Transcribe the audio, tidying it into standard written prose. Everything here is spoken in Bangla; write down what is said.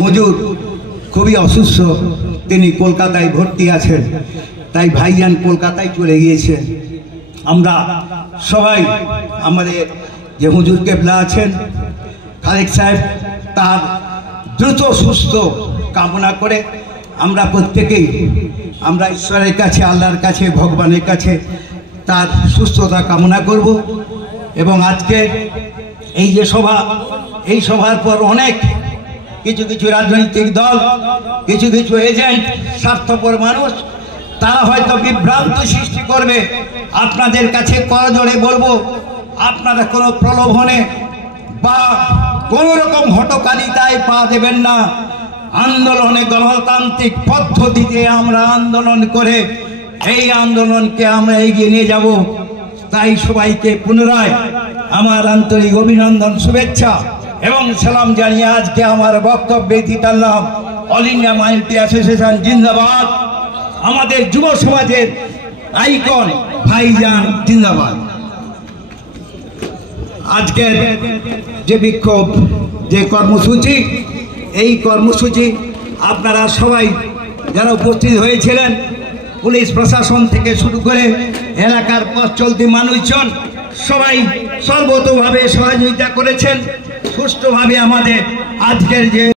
হুজুর খুবই অসুস্থ, তিনি কলকাতায় ভর্তি আছেন, তাই ভাইজান কলকাতায় চলে গিয়েছেন। আমরা সবাই আমাদের যে হুজুর কেবলা আছেন খালেক সাহেব, তার দ্রুত সুস্থ কামনা করে আমরা প্রত্যেকেই আমরা ঈশ্বরের কাছে, আল্লাহর কাছে, ভগবানের কাছে তার সুস্থতা কামনা করব। এবং আজকে এই যে সভা, এই সভার পর অনেক কিছু কিছু রাজনৈতিক দল, কিছু কিছু এজেন্ট, স্বার্থপর মানুষ, তারা হয়তো বিভ্রান্ত সৃষ্টি করবে। আপনাদের কাছে করজোড়ে বলবো, আপনারা কোনো প্রলোভনে বা কোনো রকম হটকারিতায় পা দেবেন না। আন্দোলনে গণতান্ত্রিক পদ্ধতিতে আমরা আন্দোলন করে এই আন্দোলনকে আমরা এগিয়ে নিয়ে যাব। তাই সবাইকে পুনরায় আমার আন্তরিক অভিনন্দন, শুভেচ্ছা এবং সালাম জানিয়ে আজকে আমার বক্তব্যে দিতাম। অল ইন্ডিয়া মাইনরিটি অ্যাসোসিয়েশন জিন্দাবাদ, আমাদের যুব সমাজের আইকন ভাইজান জিন্দাবাদ। আজকের যে বিক্ষোভ, যে কর্মসূচি, এই কর্মসূচি আপনারা সবাই যারা উপস্থিত হয়েছিলেন, পুলিশ প্রশাসন থেকে শুরু করে এলাকার পথ চলতি মানুষজন সবাই সর্বতোভাবে সহযোগিতা করেছেন। সুষ্ঠুভাবে আমাদের আজকের যে